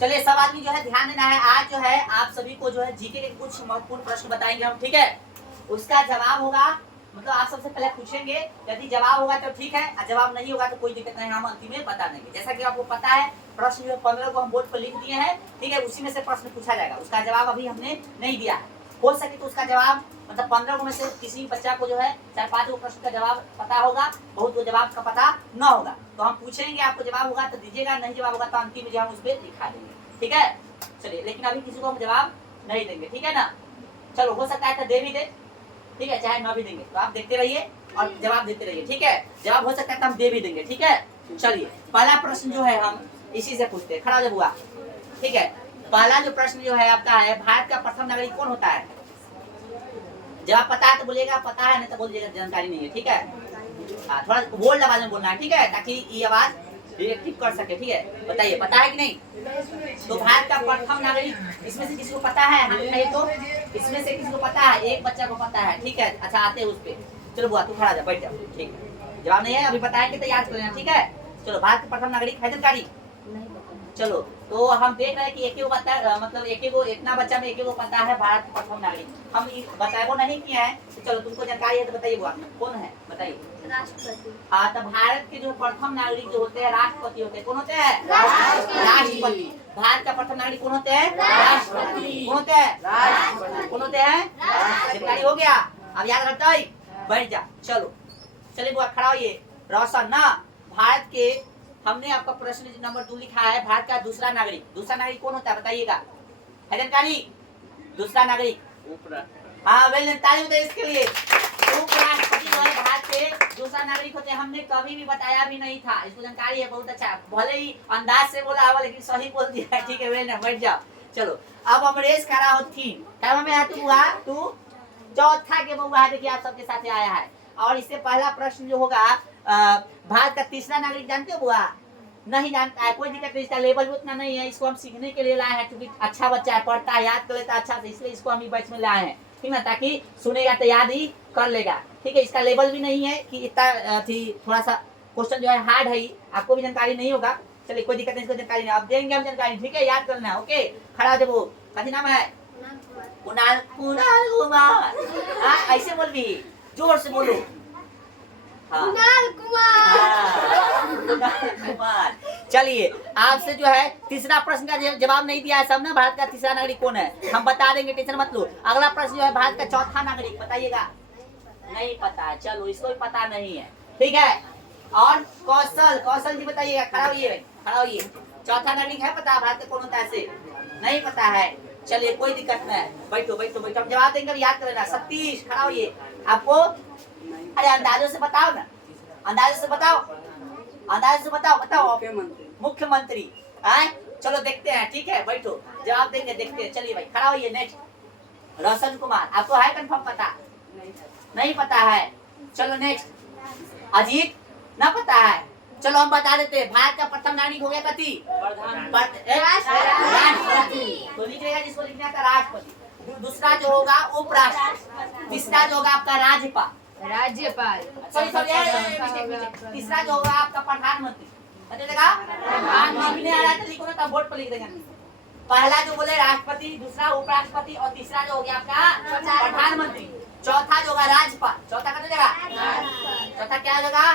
चलिए सब आदमी जो है ध्यान देना है। आज जो है आप सभी को जो है जीके के कुछ महत्वपूर्ण प्रश्न बताएंगे हम, ठीक है। उसका जवाब होगा, मतलब आप सबसे पहले पूछेंगे, यदि जवाब होगा तो ठीक है, और जवाब नहीं होगा तो कोई दिक्कत नहीं, हम अंतिम में बता देंगे। जैसा कि आपको पता है प्रश्न जो 15 को हम बोर्ड पर लिख दिए हैं, ठीक है। उसी में से प्रश्न पूछा जाएगा, उसका जवाब अभी हमने नहीं दिया है। हो सके तो उसका जवाब, मतलब 15 में से किसी बच्चा को जो है 4-5 प्रश्न का जवाब पता होगा, बहुत को जवाब का पता न होगा, तो हम पूछेंगे, आपको जवाब होगा तो दीजिएगा, नहीं जवाब होगा तो अंतिम में जो हम उस पर लिखा देंगे, ठीक है। चलिए, लेकिन अभी किसी को हम जवाब नहीं देंगे, ठीक है ना। चलो, हो सकता है तो दे भी दे, ठीक है, चाहे ना भी देंगे, तो आप देखते रहिए और जवाब देते रहिए, ठीक है। जवाब हो सकता है तो हम दे भी देंगे, ठीक है। चलिए, पहला प्रश्न जो है हम इसी से पूछते हैं, खड़ा जब हुआ, ठीक है। पहला जो प्रश्न जो है आपका है, भारत का प्रथम नागरिक कौन होता है? जवाब पता है तो बोलिएगा पता है, नहीं तो बोलिएगा जानकारी नहीं है, ठीक है। थोड़ा बोल्ड आवाज में बोलना है, ठीक है, ताकि ये आवाज रिएक्टिव कर सके, ठीक है। बताइए, पता है कि नहीं? तो भारत का प्रथम नागरिक इसमें से किसी को पता है? हाँ बताइए, तो इसमें से किसी को पता है? एक बच्चा को पता है, ठीक है। अच्छा, आते हैं उस पे। चलो बुआ, तू खड़ा जा, बैठ जाओ, ठीक है। जवाब नहीं है, अभी बताएंगे तो याद कर लेना, ठीक है। चलो, भारत का प्रथम नागरिक है जानकारी? चलो, तो हम देख रहे हैं कि एक ही पता है, मतलब एक ही को, इतना बच्चा में एक ही को पता है भारत का प्रथम नागरिक। हम बताए वो नहीं किया है, तो चलो तुमको जानकारी है तो बताइए बुआ, कौन है, बताइए। राष्ट्रपति। हाँ, तो भारत के जो प्रथम नागरिक जो होते हैं राष्ट्रपति होते हैं, कौन होते हैं? राष्ट्रपति। भारत का प्रथम नागरिक कौन होते हैं? राष्ट्रपति। कौन होते हैं? कौन होते हैं? जानकारी हो गया, अब याद रखता है, बैठ जा। चलो, चलिए बुआ खड़ा होइए। रोशन ना, भारत के, हमने आपका प्रश्न नंबर 2 लिखा है, भारत का दूसरा नागरिक कौन होता है, बताइएगा, है जानकारी? दूसरा नागरिक, हाँ, वेल, ताली बजाइए इसके लिए। उपराष्ट्रपति जो है भारत के दूसरा नागरिक होते हैं, हमने कभी भी बताया भी नहीं था, इसको जानकारी है, बहुत अच्छा, भले ही अंदाज से बोला हुआ लेकिन सही बोल दिया है, ठीक है। वेल, बैठ जाओ। चलो, अब अमरेश खड़ा हो, थीम क्या में है तू चौथा के बउआ है, देखिए आप सबके साथ आया है। और इससे पहला प्रश्न जो होगा, भारत का तीसरा नागरिक जानते हो बुआ? नहीं जानता है, कोई दिक्कत नहीं, इसका लेवल भी उतना नहीं है, इसको हम सीखने के लिए लाए हैं, क्योंकि अच्छा बच्चा है, पढ़ता है, याद कर लेता है अच्छा से, इसलिए इसको हम बैच में लाए हैं, ठीक ना, ताकि सुनेगा तो याद ही कर लेगा, ठीक है। इसका लेवल भी नहीं है कि इतना थोड़ा सा क्वेश्चन जो है हार्ड है, आपको भी जानकारी नहीं होगा। चलिए, कोई दिक्कत नहीं, इसको जानकारी नहीं, आप देंगे हम जानकारी, ठीक है, याद करना है, ओके। खड़ा जब वो कथी नाम है? कुणाल कुमार। ऐसे बोल भी, जोर से बोलो। कुणाल कुमार। चलिए, आपसे जो है तीसरा प्रश्न का जवाब नहीं दिया है सब ने, भारत का तीसरा नागरिक कौन है हम बता देंगे, टेंशन मत लो। अगला प्रश्न जो है, भारत का चौथा नागरिक बताइएगा, नहीं पता है, चलो इसको भी पता नहीं है, ठीक है। और कौशल जी बताइएगा, खड़ा होइए। चौथा नागरिक है पता भारत का कौन होता है? ऐसे नहीं पता है, चलिए कोई दिक्कत नहीं, बैठो, हम जवाब देंगे, याद कर लेना। सतीश खड़ा होइए, आपको, अरे अंदाजों से बताओ ना, अंदाजों से बताओ। मुख्यमंत्री। चलो देखते हैं, ठीक है, बैठो, जवाब देंगे, देखते हैं। चलिए भाई खड़ा होइए। नेक्स्ट, रोशन कुमार, आपको है कंफर्म पता? नहीं पता है, चलो नेक्स्ट। अजीत, ना पता है, चलो हम बता देते हैं, भारत का प्रथम नागरिक हो गया कथी? राष्ट्रपति। तो लिखिएगा, जिसको लिखना था राष्ट्रपति, दूसरा जो होगा उपराष्ट्रपति, तीसरा जो होगा आपका राज्यपाल, तीसरा जो होगा आपका प्रधानमंत्री, प्रधानमंत्री आ रहा है तो लिखो ना, तब बोर्ड पर लिख देंगे। पहला जो बोले राष्ट्रपति, दूसरा उपराष्ट्रपति, और तीसरा जो हो गया आपका प्रधानमंत्री, चौथा जो होगा राज्यपाल, चौथा का जगह चौथा क्या होगा?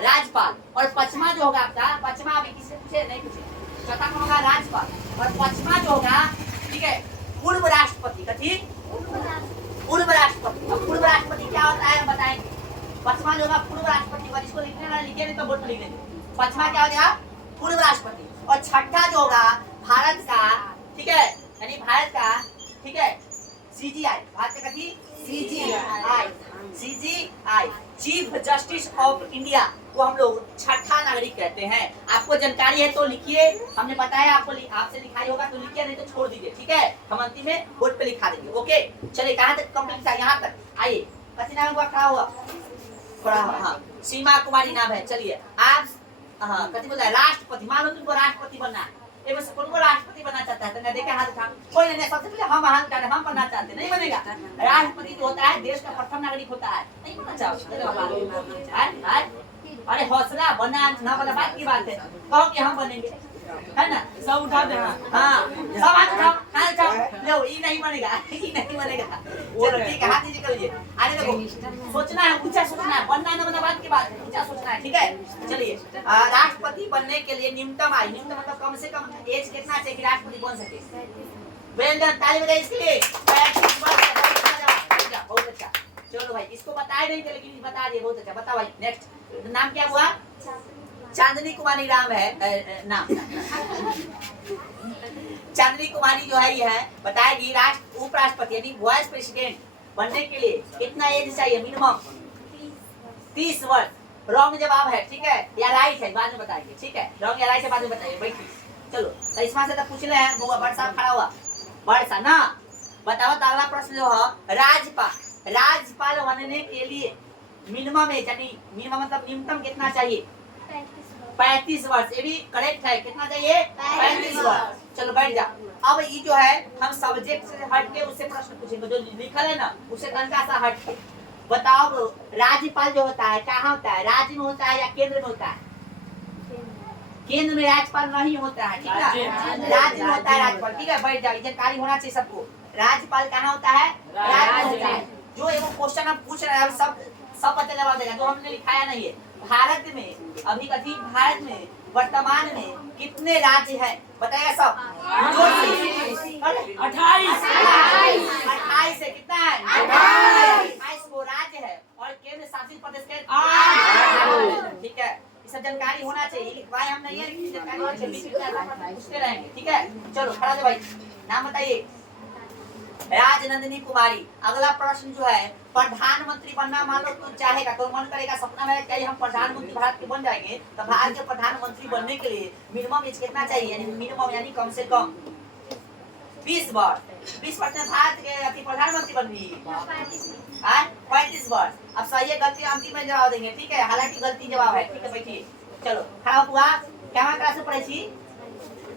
राज्यपाल। और पांचवा जो होगा आपका, पांचवा अभी किसी पूछे नहीं पूछे, चौथा कौन होगा? राज्यपाल। और पांचवा जो होगा, ठीक है, पूर्व राष्ट्रपति, कथी? पूर्व राष्ट्रपति। अब पूर्व राष्ट्रपति क्या होता है बताएंगे। पांचवा जो होगा पूर्व राष्ट्रपति, और इसको लिखने वाला लिखे नहीं तो बोर्ड पर लिख देंगे। पांचवा क्या हो जाएगा? पूर्व राष्ट्रपति। और छठा जो होगा भारत का, ठीक है, यानी भारत का, ठीक है, CGI, भारत का कथी? CGI, chief justice of India को हम लोग छठा नागरिक कहते हैं। आपको जानकारी है तो लिखिए, हमने बताया आपको, आपसे लिखाई होगा तो लिखिए, नहीं तो छोड़ दीजिए, ठीक है, हम अंतिम में बोर्ड पे लिखा देंगे, ओके। चलिए, कहाँ तक कंप्लीट था? यहाँ तक आइए। कथी नाम हुआ? खड़ा हुआ, हाँ, सीमा कुमारी नाम है। चलिए, आप कथी बोला? राष्ट्रपति। मान लो तुमको राष्ट्रपति बनना है, एक से कौन को राष्ट्रपति बनना चाहता है? तो देखे हाथ उठा, कोई नहीं, सबसे पहले हम हाथ उठा रहे, हम बनना चाहते, नहीं बनेगा। राष्ट्रपति जो होता है देश का प्रथम नागरिक होता है, नहीं बनना चाहते। अरे हौसला, बनना ना बनना बात की बात है, कहो कि हम बनेंगे, है ना? सब उठा दे। हाँ सब हाथ उठाओ, हाथ उठाओ। लो ये नहीं बनेगा, ये नहीं बनेगा। चलो ठीक है, हाथ नीचे कर लीजिए। आगे देखो, सोचना है, ऊंचा सोचना है, बनना ना मतलब बात की बात है, ऊंचा सोचना है, ठीक है? चलिए, राष्ट्रपति बनने के लिए न्यूनतम आयु, न्यूनतम मतलब कम से कम एज कितना चाहिए कि राष्ट्रपति बन सके? वेल डन, ताली बजाइए इसके लिए। 35 वर्ष, बहुत अच्छा। चलो भाई, इसको बताए नहीं थे लेकिन बता दिए, बहुत अच्छा। बताओ भाई, नेक्स्ट नाम क्या हुआ? चांदनी कुमारी राम है नाम। चांदनी कुमारी जो है ये है, बताएगी राष्ट्र उपराष्ट्रपति यानी वाइस प्रेसिडेंट बनने के लिए कितना एज चाहिए मिनिमम? 30 वर्ष। रॉन्ग जवाब है, ठीक है? या राइट है बाद में बताएंगे, ठीक है? रॉन्ग या राइट है बाद में बताइए। भाई चलो, तो इसमें से तो पूछ ले हैं, वो बड़ साहब खड़ा हुआ, बड़ सा ना बताओ। तो अगला प्रश्न जो है, राजपाल बनने के लिए मिनिमम एज यानी मिनिमम मतलब न्यूनतम कितना चाहिए? 35 वर्ष। ये भी करेक्ट है, कितना चाहिए? 35 वर्ष। चलो बैठ जा। अब ये जो है हम सब्जेक्ट से हट के उससे प्रश्न पूछेंगे, जो लिखा है ना उससे तनका सा हट के बताओ। राज्यपाल जो होता है कहाँ होता है? राज्य में होता है या केंद्र में होता है? केंद्र में राज्यपाल नहीं होता है, ठीक है? राज्य में होता है राज्यपाल, ठीक है? बैठ जाओ, जानकारी होना चाहिए सबको। राज्यपाल कहाँ होता है? राज्य में होता है। जो एगो क्वेश्चन हम पूछ रहे हैं सब बच्चा जवाब देगा, जो हमने लिखाया नहीं है। भारत में अभी कभी भारत में वर्तमान में कितने राज्य हैं? बताएगा सब? 28 है। कितना है? 28 वो राज्य है और केंद्र शासित प्रदेश के 8। ठीक है, ये सब जानकारी होना चाहिए। लिखवाए हम नहीं है लेकिन जानकारी होना चाहिए, पूछते रहेंगे, ठीक है? चलो खड़ा हो भाई, नाम बताइए। राजनंदिनी कुमारी। अगला प्रश्न जो है, प्रधानमंत्री बनना मान लो तू चाहेगा तो मन करेगा, सपना में कहीं हम प्रधानमंत्री भारत के बन जाएंगे, तो भारत के प्रधानमंत्री बनने के लिए मिनिमम एज कितना चाहिए? यानी मिनिमम यानी कम से कम 20 वर्ष। 20 वर्ष में भारत के प्रधानमंत्री बन गई 35 वर्ष। अब सही है गलती अंतिम में जवाब देंगे, ठीक है? हालांकि गलती जवाब है, ठीक है? बैठिए। चलो खड़ा हुआ। क्या क्लास में पढ़े थी?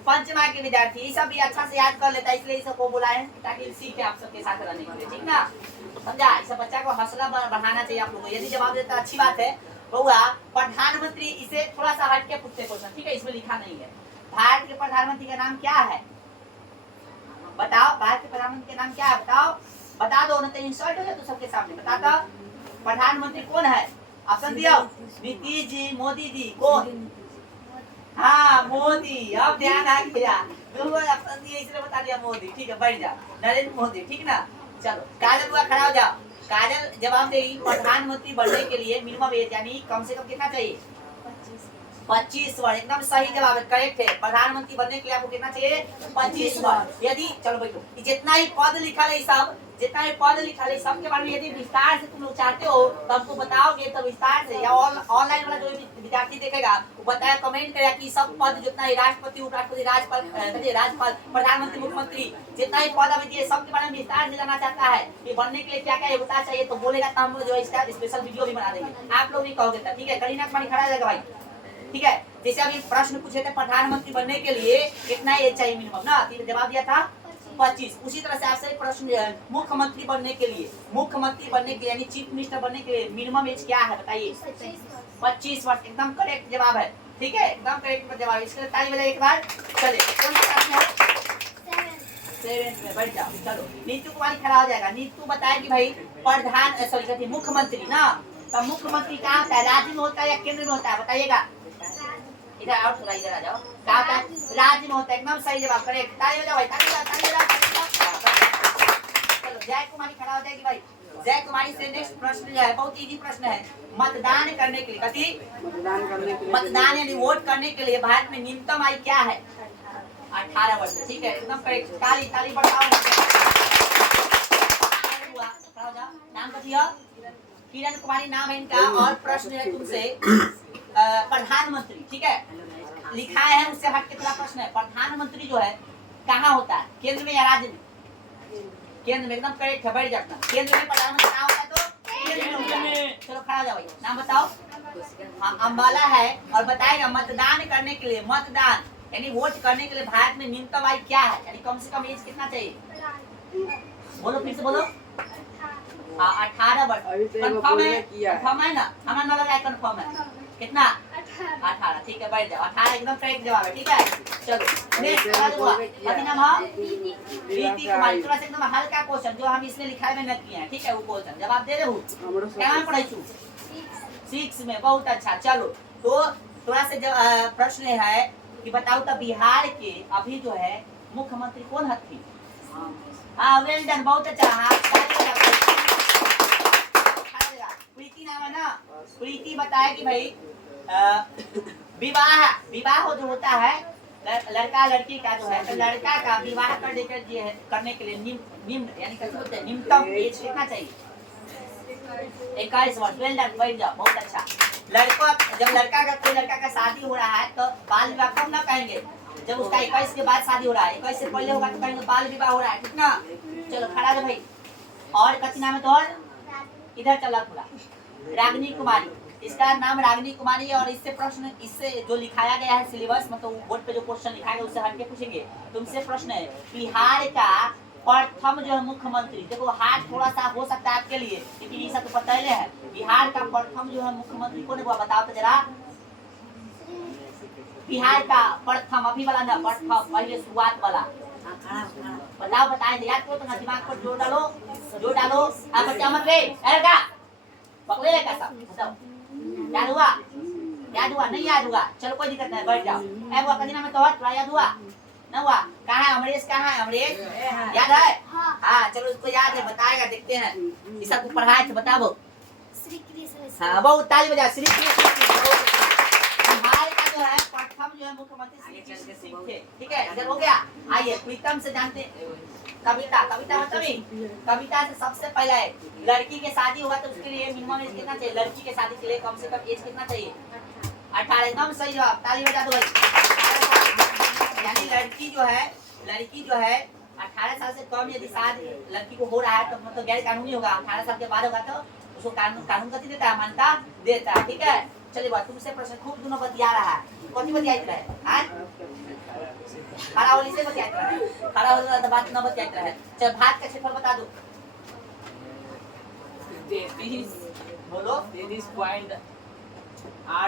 पंचमा के विद्यार्थी। ये सब भी अच्छा से याद कर लेता है, इसलिए सबको बुलाए ताकि सीखे आप सबके साथ रहने के लिए, ठीक ना? समझा? इस बच्चा को हौसला बढ़ाना चाहिए आप लोगों को। यदि जवाब देता अच्छी बात है। बउआ प्रधानमंत्री, इसे थोड़ा सा हट के पूछते क्वेश्चन, ठीक है? इसमें लिखा नहीं है। भारत के प्रधानमंत्री का नाम क्या है? बताओ, भारत के प्रधानमंत्री का नाम क्या है? बताओ, बता दो, नहीं तो इंसल्ट हो जाए तो सबके सामने। बता दो प्रधानमंत्री कौन है? ऑप्शन दियो। नीतीश जी, मोदी जी, कौन? हाँ मोदी। अब ध्यान आ गया, ऑप्शन दिए इसलिए बता दिया मोदी, ठीक है? बैठ जा, नरेंद्र मोदी, ठीक ना? चलो काजल बुआ खड़ा हो जाओ। काजल जवाब देगी, प्रधानमंत्री बनने के लिए मिनिमम एज यानी कम से कम कितना चाहिए? 25 वर्ष। एकदम सही जवाब है, करेक्ट है। प्रधानमंत्री बनने के लिए आपको कितना चाहिए? 25 वर्ष। यदि चलो बैठो, जितना ही पद लिखा है सब, जितना भी पद लिखा है सबके बारे में यदि विस्तार से तुम लोग चाहते हो तो हमको बताओगे, तो विस्तार से या ऑनलाइन वाला जो विद्यार्थी देखेगा वो बताया, कमेंट करेगा कि सब पद जितना ही राष्ट्रपति, उपराष्ट्रपति, राज्यपाल, प्रधानमंत्री, मुख्यमंत्री, जितना ही पद अभी दिए सबके बारे में विस्तार से जानना चाहता है कि बनने के लिए क्या क्या योग्यता चाहिए, तो बोलेगा तो हम लोग जो है इसका स्पेशल वीडियो भी बना देंगे। आप लोग नहीं कहोगे तो, ठीक है? करीना कुमारी खड़ा रहेगा भाई, ठीक है? जैसे अभी प्रश्न पूछे थे प्रधानमंत्री बनने के लिए कितना एज चाहिए मिनिमम ना, जवाब दिया था 25। उसी तरह से आपसे प्रश्न जो है मुख्यमंत्री बनने के लिए, यानी चीफ मिनिस्टर बनने के लिए मिनिमम एज क्या है बताइए? 25 वर्ष। एकदम करेक्ट जवाब है, ठीक है? एकदम करेक्ट जवाब। इसके लिए ताली बजाइए एक बार। चलिए कौन सा क्लास में है? 7th में। बैठ जाओ। चलो नीतू कुमारी खड़ा हो जाएगा। नीतू बताएगी भाई मुख्यमंत्री ना, तो मुख्यमंत्री कहाँ होता है? राज्य में होता है या केंद्र में होता है? बताइएगा। इधर आओ, थोड़ा इधर आ जाओ। कहाँ होता है? राज्य में होता है। एकदम सही जवाब, करेक्ट। ताली बजाओ भाई, ताली बजाओ। चलो जय कुमारी खड़ा हो जाएगी भाई। जय कुमारी से नेक्स्ट प्रश्न जो है बहुत इजी प्रश्न है। मतदान करने के लिए, कथी? मतदान यानी वोट करने के लिए भारत में न्यूनतम आयु क्या है? 18 वर्ष, ठीक है? एकदम करेक्ट। ताली ताली बढ़ाओ। नाम बताइए। किरण कुमारी नाम है इनका। और प्रश्न है तुमसे प्रधानमंत्री, ठीक है? लिखा है उससे हट के थोड़ा प्रश्न है। प्रधानमंत्री जो है कहाँ होता है? केंद्र में या राज्य में? केंद्र में। एकदम करेक्ट है, बैठ जाता। केंद्र में प्रधानमंत्री कहाँ होता है? तो केंद्र में होता है। चलो खड़ा हो जाओ भाई, नाम बताओ। हाँ अम्बाला है। और बताएगा मतदान करने के लिए, मतदान यानी वोट करने के लिए भारत में न्यूनतम आयु क्या है? यानी कम से कम एज कितना चाहिए? बोलो, फिर से बोलो। हाँ 18 वर्ष। कंफर्म है? कंफर्म है ना? हमें ना लगा कंफर्म है। कितना? 18 ठीक है, बैठ जाओ। 18 एकदम करेक्ट जवाब है, ठीक है। चलो नेक्स्ट सवाल हुआ, कथी नाम है? प्रीति कुमारी। थोड़ा सा एकदम हल्का क्वेश्चन जो हम इसलिए लिखाई में न किए हैं, ठीक है। वो क्वेश्चन जवाब दे देहु। क्या में पढ़ाई छु? 6 में, बहुत अच्छा। चलो तो थोड़ा सा प्रश्न है कि बताओ तो बिहार के अभी जो है मुख्यमंत्री कौन हथी? हाँ वेल डन, बहुत अच्छा। हाँ प्रीति नाम है ना। प्रीति बताया कि भाई विवाह विवाह जो होता है लड़का लड़की का जो है, तो लड़का का विवाह करने के लिए निम्न यानी कैसे बोलते हैं न्यूनतम एज कितना चाहिए? 21 वर्ष। वेल डन, बैठ जाओ, बहुत अच्छा। लड़का जब लड़का का कोई लड़का का शादी हो रहा है तो बाल विवाह कब ना कहेंगे? जब उसका 21 के बाद शादी हो रहा है। 21 से पहले होगा तो कहेंगे बाल विवाह हो रहा है, ठीक ना। चलो खड़ा रहो भाई। और कथी नाम है तोहर? इधर चला थोड़ा। रागिनी कुमारी, इसका नाम रागिनी कुमारी है। और इससे प्रश्न, इससे जो लिखाया गया है सिलेबस, मतलब बोर्ड पे जो क्वेश्चन लिखा गया उससे हटके पूछेंगे तुमसे। प्रश्न है बिहार का प्रथम जो है मुख्यमंत्री, देखो हाथ थोड़ा सा हो सकता है आपके लिए क्योंकि ये सब तो पता ही है। बिहार का प्रथम जो है मुख्यमंत्री कौन हुआ बताओ तो जरा। बिहार का प्रथम, अभी वाला ना, प्रथम पहले शुरुआत वाला। बताओ बताए याद करो तो ना, दिमाग पर जोर डालो, जोर डालो। आप बच्चा मत रे का पकड़े का सब बताओ। याद हुआ? याद हुआ? नहीं याद हुआ? चलो कोई दिक्कत नहीं, बैठ जाओ। ए वो कदी नाम है तोहर? थोड़ा याद हुआ ना? हुआ? कहाँ है अमरीश? कहाँ है अमरीश? याद है? हाँ चलो उसको याद है, बताएगा, देखते हैं। इस सब को पढ़ाए थे, बताओ। श्री कृष्ण। हाँ बहुत ताली बजा। श्री कृष्ण बिहार का जो है प्रथम जो है मुख्यमंत्री श्री कृष्ण सिंह थे, ठीक है। इधर हो गया। आइए प्रीतम से जानते कविता। कविता मतलब ही कविता से सबसे पहले लड़की के शादी होगा तो उसके लिए मिनिमम एज कितना चाहिए? लड़की के शादी के लिए कम से कम एज कितना चाहिए? 18। एकदम सही जवाब, ताली बजा दो भाई। यानी लड़की जो है 18 साल से कम यदि शादी लड़की को हो रहा है तो मतलब गैर कानूनी होगा। 18 साल के बाद होगा तो उसको कानून कथी देता है? मान्यता देता है, ठीक है। चलिए बात तुमसे प्रश्न खूब दोनों बतिया रहा है। कथी बतियाइत रहे? आज खड़ा होली से बतियाइत रहे, खड़ा होली तो बात न बतियाइत रहे। चल भात का क्षेत्रफल बता दो। 33 बोलो। 33.87 हाँ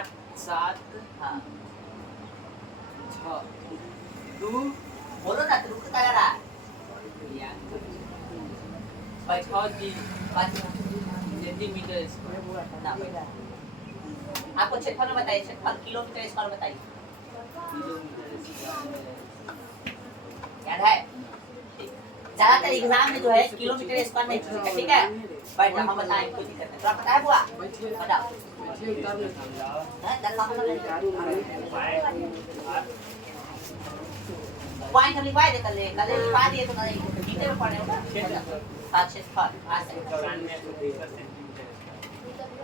6 2 बोलो ना, रुक क्या रहा है? 6 बात सेंटीमीटर ना बेटा। आपको क्षेत्रफल बताइए, क्षेत्रफल किलोमीटर स्क्वायर बताइए। याद है? ज्यादातर एग्जाम में जो है किलोमीटर स्क्वायर नहीं पूछेगा, ठीक है। बैठ जाओ, हम बताएंगे, कोई दिक्कत नहीं। थोड़ा पता है बुआ? बताओ। पॉइंट हम लिखवाए थे कल लिखवा दिए तो नहीं नीचे में पढ़े होगा।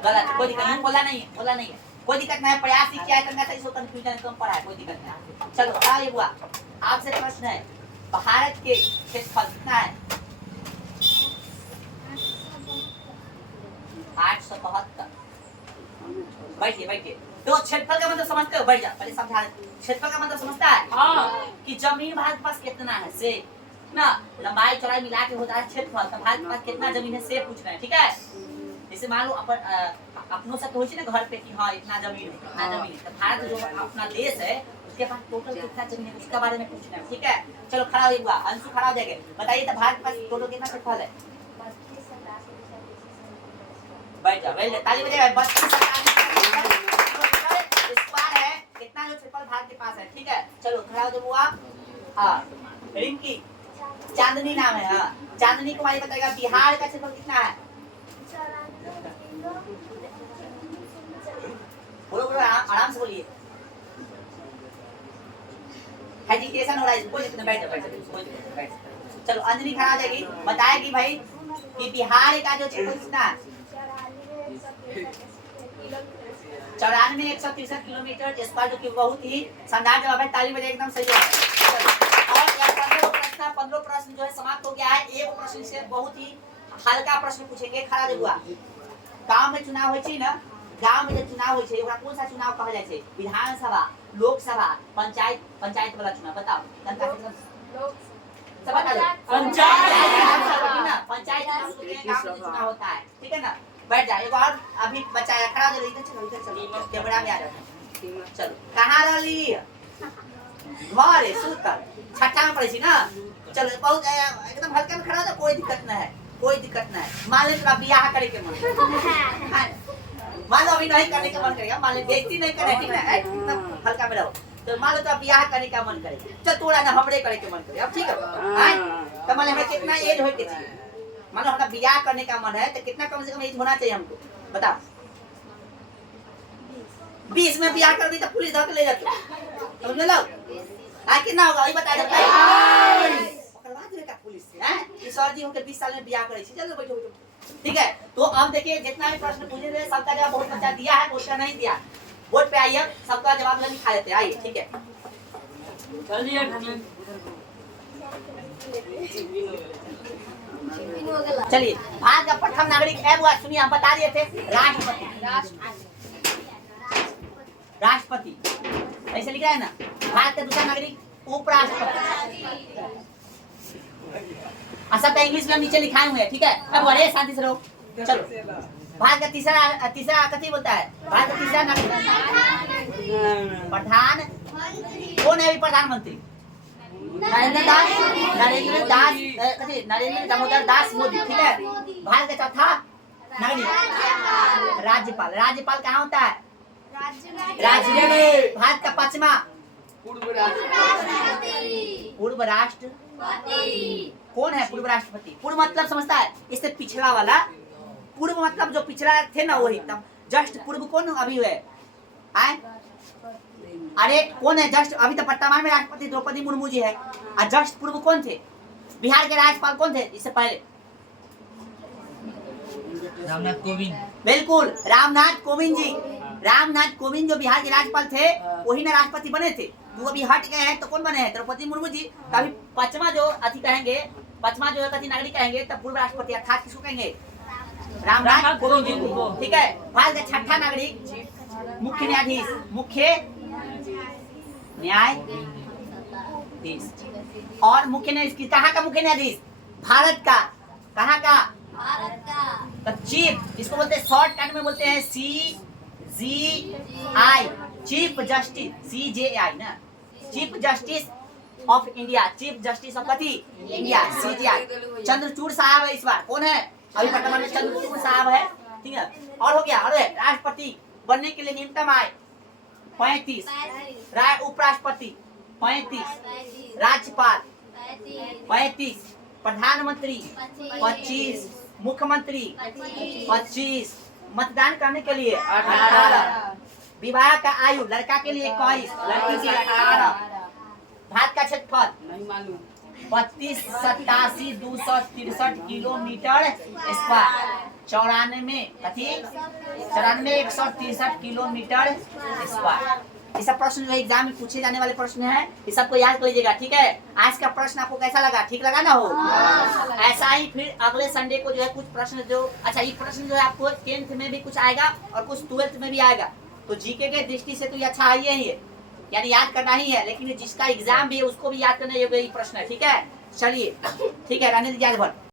गलत, कोई दिक्कत नहीं, बोला नहीं है, कोई दिक्कत नहीं। प्रयास ही किया है करना, इसको कंफ्यूजन कम पड़ा है, कोई दिक्कत नहीं। चलो क्या ये हुआ? आपसे प्रश्न है भारत के क्षेत्रफल कितना है? 872। बैठिए। तो क्षेत्रफल का मतलब समझते हो? बैठ जा, पहले समझा। क्षेत्रफल का मतलब समझता है? हाँ। कि जमीन भारत के पास कितना है से ना, लंबाई चौड़ाई मिला के होता है क्षेत्रफल। तो भारत के पास कितना जमीन है से पूछ रहे हैं, ठीक है। जैसे मान लो अपनों से तो ना घर पे कि हाँ इतना जमीन है, तो भारत जो अपना देश है उसके पास टोटल कितना जमीन है उसके बारे में पूछना है, ठीक है। चलो खड़ा हो जाएगा, अंशु खड़ा हो जाएगा। बताइए तो भारत के पास टोटल कितना क्षेत्रफल है? बैठ जाओ, वेल ताली बजाइए। 32 स्क्वायर है कितना जो क्षेत्रफल भारत के पास है, ठीक है। चलो खड़ा हो जाओ आप। हाँ रिंकी चांदनी नाम है। हाँ चांदनी कुमारी बताएगा बिहार का क्षेत्रफल कितना है? बोलो आराम से बोलिए। हेजिटेशन हो रहा है, कोई दिक्कत नहीं, बैठ। चलो अंजलि खड़ा हो जाएगी, बताएगी भाई कि बिहार का जो क्षेत्रफल कितना है? 94,163 किलोमीटर स्क्वायर, जो कि बहुत ही शानदार जवाब है, ताली बजाइए, एकदम सही जवाब है। और यार 15 प्रश्न जो है समाप्त हो गया है। एक प्रश्न से बहुत ही हल्का प्रश्न पूछेंगे। खड़ा हुआ गांव में चुनाव होय छै ना, गांव में जो चुनाव होय छै ओकरा कौन सा चुनाव कहल जाय छै? विधानसभा, लोकसभा, पंचायत वाला चुनाव। बताओ तनका सब बता दो। पंचायत चुनाव गांव में चुनाव होता है, ठीक है ना। बैठ जा। एक और अभी बच्चा खड़ा हो, इधर चलो कैमरा में आ जाओ। चलो कहाँ रही घर है सुतल छठा में पढ़ी थी ना। चलो बहुत एकदम हल्का में खड़ा हो तो कोई दिक्कत ना है, कोई दिक्कत ना है। मान लो तोरा बियाह करे के मन है, मान लो अभी नहीं करने का मन करेगा, मान लो बेइज्जती नहीं करे, ठीक ना, एकदम हल्का में रहो। तो मान लो तो बियाह करने का मन करे, चल तोरा ना हमरे करे के मन करे, अब ठीक है। तो मान लो हमें कितना एज होए के चाहिए, मान लो हमारा बियाह करने का मन है तो कितना कम से कम एज होना चाहिए हमको, बताओ। 20 में बियाह कर दी तो पुलिस धर के ले जाती, समझ लो कितना होगा वही बता देता है। पकड़वा देगा पुलिस से, हैं कि सर जी होके 20 साल में बियाह करे छी, चलो बैठो बैठो, ठीक है। तो अब देखिए जितना भी प्रश्न पूछे थे सबका जवाब बहुत बच्चा दिया है, बहुत का नहीं दिया। बोर्ड पे आइए, सबका जवाब हम लिखा देते हैं, आइए ठीक है। चलिए चलिए भारत का प्रथम नागरिक है वो सुनिए, हम बता दिए थे राष्ट्रपति, राष्ट्रपति ऐसे लिखा है ना। भारत का दूसरा नागरिक उपराष्ट्रपति, सब इंग्लिश में हम नीचे लिखाए हुए हैं, ठीक है। अब बड़े शांति से रहो, चलो। भारत का तीसरा कथी बोलता है, भारत का तीसरा नागरिक प्रधान कौन है अभी प्रधानमंत्री? नरेंद्र दामोदर दास मोदी, ठीक है। भारत का चौथा नागरिक राज्यपाल, राज्यपाल कहाँ होता है? राज्य में। भारत का पांचवा पूर्व राष्ट्रपति कौन है? पूर्व राष्ट्रपति। पूर्व मतलब समझता है, इससे पिछला वाला पूर्व मतलब जो पिछला थे ना वही, तब जस्ट पूर्व कौन अभी हुए आए? अरे कौन है जस्ट अभी? तो वर्तमान में राष्ट्रपति द्रौपदी मुर्मू जी है, और जस्ट पूर्व कौन थे? बिहार के राज्यपाल कौन थे इससे पहले? रामनाथ कोविंद। बिल्कुल रामनाथ कोविंद जी। रामनाथ कोविंद जो बिहार के राज्यपाल थे वही ना राष्ट्रपति बने थे। तो अभी हट गए हैं तो कौन बने हैं? द्रौपदी मुर्मू जी। तभी पांचवा जो अति कहेंगे, पांचवा जो है नागरिक कहेंगे तब पूर्व राष्ट्रपति अर्थात किसको कहेंगे? रामनाथ कोविंद जी को, ठीक है। भारत का छठा नागरिक मुख्य न्यायाधीश, मुख्य न्यायाधीश और मुख्य न्यायाधीश कहाँ का मुख्य न्यायाधीश? भारत का। कहाँ का? भारत का। तो चीफ इसको बोलते हैं, शॉर्टकट में बोलते हैं CJI, चीफ जस्टिस, CJI ना, chief justice of India, chief justice of कथी? India, CJI। चंद्रचूड़ साहब है इस बार, कौन है अभी वर्तमान में? चंद्रचूड़ साहब है, ठीक है। और हो गया, अरे राष्ट्रपति बनने के लिए न्यूनतम आय 35, उपराष्ट्रपति 35, राज्यपाल 35, प्रधानमंत्री 25, मुख्यमंत्री 25, मतदान करने के लिए 18, विवाह का आयु लड़का के लिए 21, लड़की के लिए 18। भारत का क्षेत्रफल नहीं मालूम। 32,87,263 किलोमीटर स्क्वायर, 94,163 किलोमीटर स्क्वायर। ये सब प्रश्न जो एग्जाम में पूछे जाने वाले प्रश्न है, ये सबको याद कर लीजिएगा, ठीक है। आज का प्रश्न आपको कैसा लगा? ठीक लगा ना? हो ऐसा ही फिर अगले संडे को जो है कुछ प्रश्न जो, अच्छा ये प्रश्न जो है आपको 10th में भी कुछ आएगा और कुछ 12th में भी आएगा। तो जीके के दृष्टि से तो ये अच्छा है ही है, यानी याद करना ही है, लेकिन जिसका एग्जाम भी है उसको भी याद करना ये प्रश्न है, ठीक है। चलिए ठीक है, रहने दीजिए आज भर।